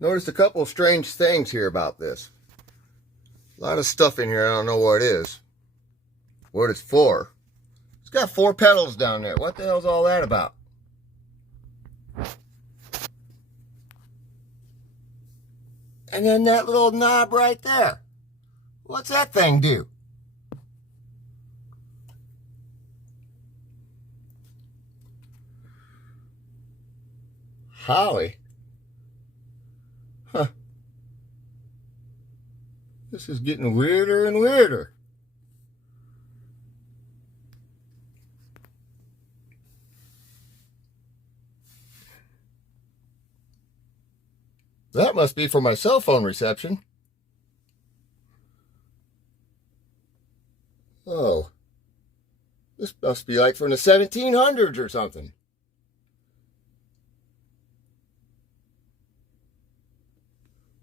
noticed a couple strange things here about this. A lot of stuff in here. I don't know what it is. What it's for. It's got 4 pedals down there. What the hell's all that about? And then that little knob right there. What's that thing do? Holly? Huh. This is getting weirder and weirder. That must be for my cell phone reception. Oh. This must be like from the 1700s or something.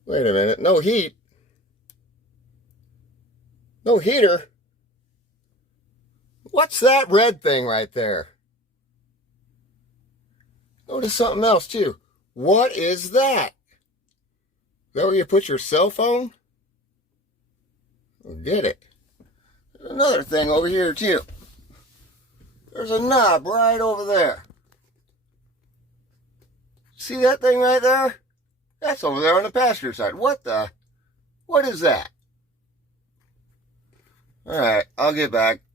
Wait a minute. No heat. No heater. What's that red thing right there? Notice something else too. What is that? Is that where you put your cell phone? Get it. There's another thing over here too. There's a knob right over there. See that thing right there? That's over there on the passenger side. What is that? Alright, I'll get back.